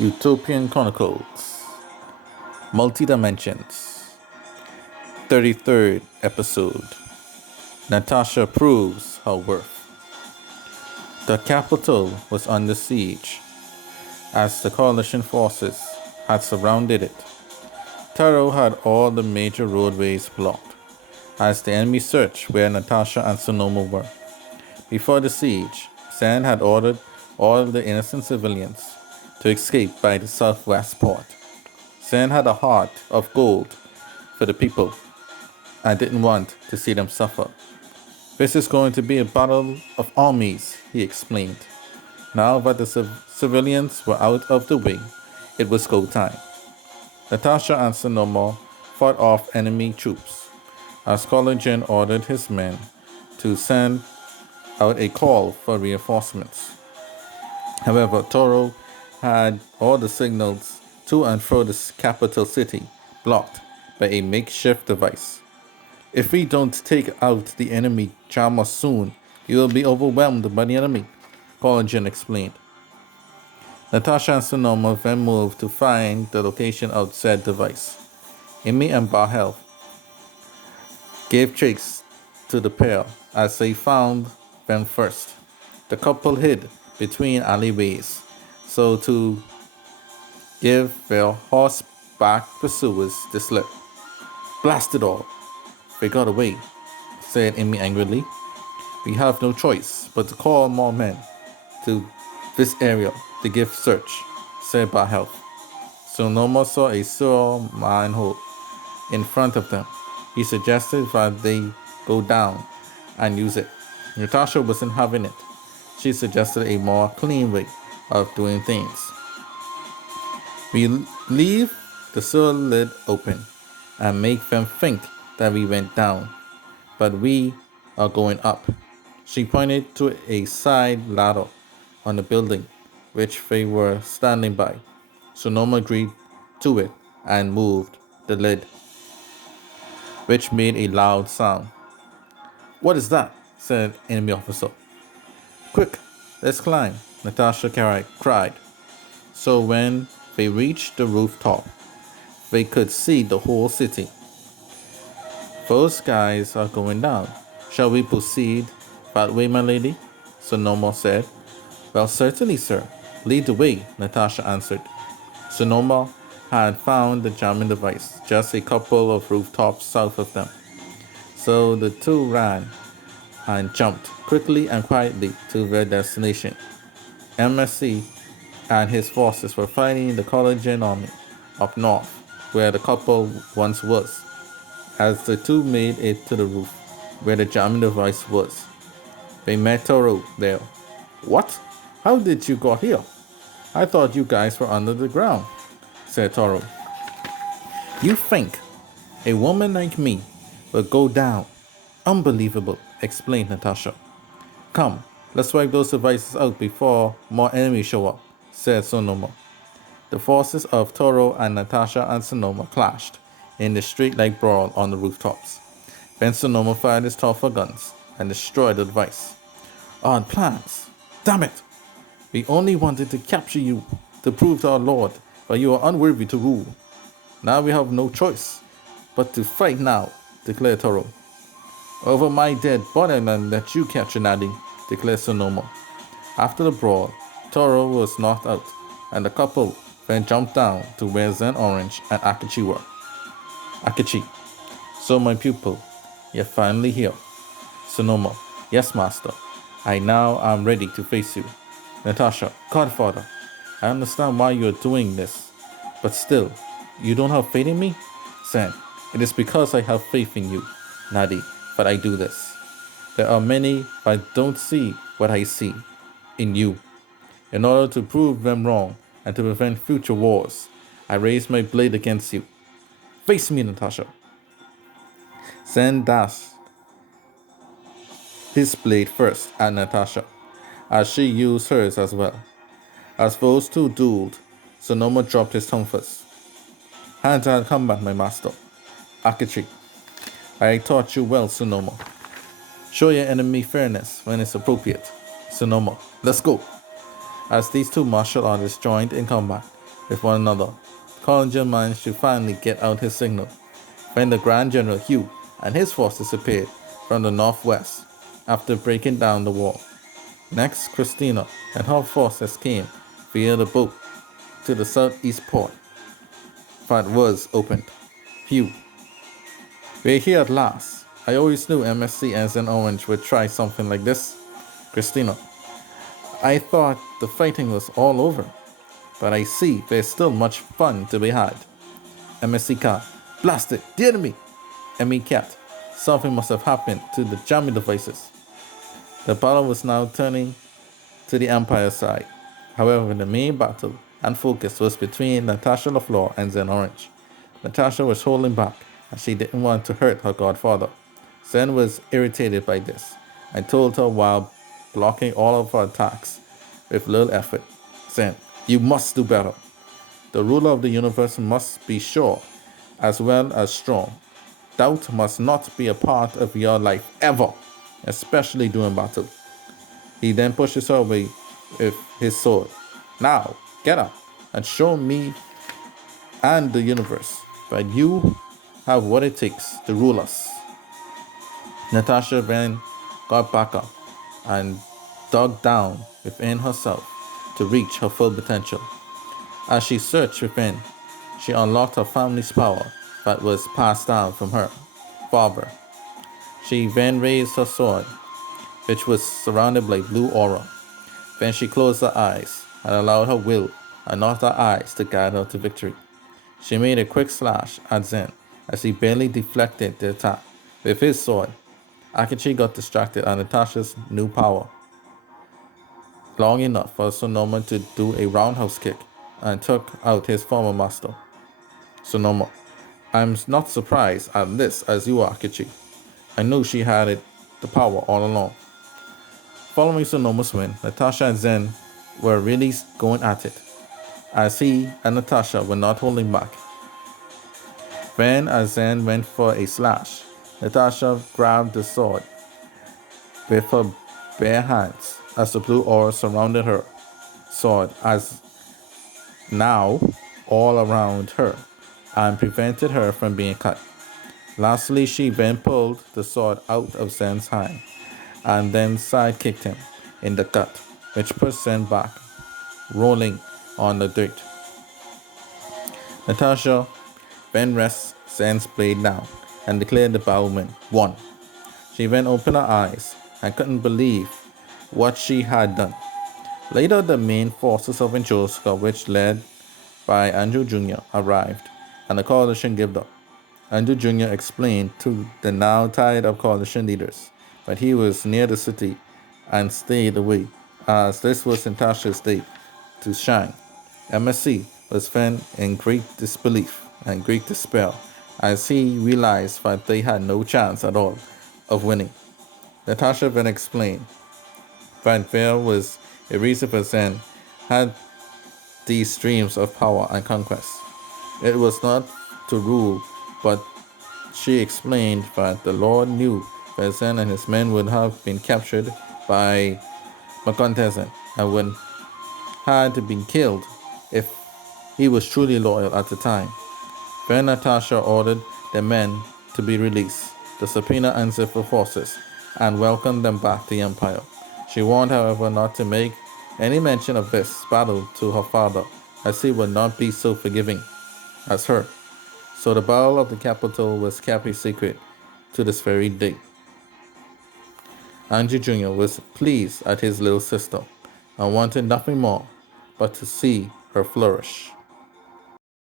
Utopian Chronicles, Multi-Dimensions, 33rd episode. Natasha proves her worth. The capital was under siege as the coalition forces had surrounded it. Taro had all the major roadways blocked as the enemy searched where Natasha and Sonoma were. Before the siege, San had ordered all the innocent civilians to escape by the southwest port. San had a heart of gold for the people and didn't want to see them suffer. This is going to be a battle of armies, he explained. Now that the civilians were out of the way, it was go time. Natasha and Sonoma fought off enemy troops as Collagen ordered his men to send out a call for reinforcements. However, Toro had all the signals to and fro the capital city blocked by a makeshift device. If we don't take out the enemy jammer soon, you will be overwhelmed by the enemy, Collagen explained. Natasha and Sonoma then moved to find the location of said device. Amy and Bahel gave chase to the pair as they found them first. The couple hid between alleyways so to give their horseback pursuers the slip. Blast it all! They got away, said Amy angrily. We have no choice but to call more men to this area to give search, said Bahel. Sonoma saw a sewer manhole in front of them. He suggested that they go down and use it. Natasha wasn't having it. She suggested a more clean way of doing things. We leave the sewer lid open and make them think that we went down, but we are going up. She pointed to a side ladder on the building, which they were standing by. Sonoma agreed to it and moved the lid, which made a loud sound. What is that? Said enemy officer. Quick, let's climb, Natasha cried. So when they reached the rooftop, they could see the whole city. Those guys are going down. Shall we proceed that way, my lady? Sonoma said. Well, certainly, sir. Lead the way, Natasha answered. Sonoma had found the jamming device just a couple of rooftops south of them. So the two ran and jumped quickly and quietly to their destination. MSC and his forces were fighting the Collagen army up north, where the couple once was. As the two made it to the roof, where the jamming device was, they met Toro there. What? How did you get here? I thought you guys were under the ground, said Toro. You think a woman like me will go down? Unbelievable, explained Natasha. Come, let's wipe those devices out before more enemies show up, said Sonoma. The forces of Toro and Natasha and Sonoma clashed in the street-like brawl on the rooftops. Then Sonoma fired his tougher guns and destroyed the device. Odd plans. Damn it! We only wanted to capture you to prove to our lord that you are unworthy to rule. Now we have no choice but to fight now, declared Toro. Over my dead body man that you capture, Nadi, declared Sonoma. After the brawl, Toro was knocked out, and the couple then jumped down to where Zen Orange and Akachi were. Akachi, so my pupil, you're finally here. Sonoma, yes, master. I now am ready to face you. Natasha, Godfather, I understand why you are doing this, but still, you don't have faith in me? Zen, it is because I have faith in you, Nadi, that I do this. There are many that don't see what I see in you. In order to prove them wrong and to prevent future wars, I raise my blade against you. Face me, Natasha. Zen dashed his blade first at Natasha, as she used hers as well. As those two dueled, Sonoma dropped his tongue first. Hand-to-hand combat, my master. Akachi, I taught you well, Sonoma. Show your enemy fairness when it's appropriate. Sonoma, let's go. As these two martial artists joined in combat, with one another. Collinger managed to finally get out his signal when the Grand General Hugh and his forces appeared from the northwest after breaking down the wall. Next, Christina and her forces came via the boat to the southeast port that was opened. Phew, we're here at last. I always knew MSC and Zen Orange would try something like this. Christina, I thought the fighting was all over, but I see there's still much fun to be had. MSC car, blast it, the enemy! ME cat, something must have happened to the jamming devices. The battle was now turning to the Empire side. However, the main battle and focus was between Natasha LaFleur and Zen Orange. Natasha was holding back as she didn't want to hurt her godfather. Zen was irritated by this and told her while blocking all of her attacks with little effort, Zen, you must do better. The ruler of the universe must be sure as well as strong. Doubt must not be a part of your life ever, especially during battle. He then pushes her away with his sword. Now, get up and show me and the universe that you have what it takes to rule us. Natasha then got back up and dug down within herself to reach her full potential. As she searched within, she unlocked her family's power that was passed down from her father. She then raised her sword, which was surrounded by blue aura. Then she closed her eyes and allowed her will and not her eyes to guide her to victory. She made a quick slash at Zen as he barely deflected the attack with his sword. Akechi got distracted at Natasha's new power long enough for Sonoma to do a roundhouse kick and took out his former master. Sonoma, I'm not surprised at this as you are, Akechi. I knew she had the power all along. Following Sonoma's win, Natasha and Zen were really going at it, as he and Natasha were not holding back. Then, as Zen went for a slash, Natasha grabbed the sword with her bare hands as the blue aura surrounded her sword as now all around her and prevented her from being cut. Lastly, she then pulled the sword out of Zen's hand and then side-kicked him in the gut, which pushed Zen back, rolling on the dirt. Natasha then rests Zen's blade down and declared the bowman won. She then opened her eyes and couldn't believe what she had done. Later, the main forces of Anjoska, which led by Andrew Jr., arrived, and the coalition gave up. Andrew Jr. explained to the now tired of coalition leaders that he was near the city and stayed away, as this was Natasha's day to shine. MSC was then in great disbelief and great despair as he realized that they had no chance at all of winning. Natasha then explained that there was a reason for Zen had these dreams of power and conquest. It was not to rule, but she explained that the Lord knew that Zen and his men would have been captured by Makontezen and would had been killed if he was truly loyal at the time. Then Natasha ordered the men to be released, the subpoena answered for forces, and welcomed them back to the Empire. She warned, however, not to make any mention of this battle to her father, as he would not be so forgiving as her. So the battle of the capital was kept a secret to this very day. Andrew Jr. was pleased at his little sister and wanted nothing more but to see her flourish.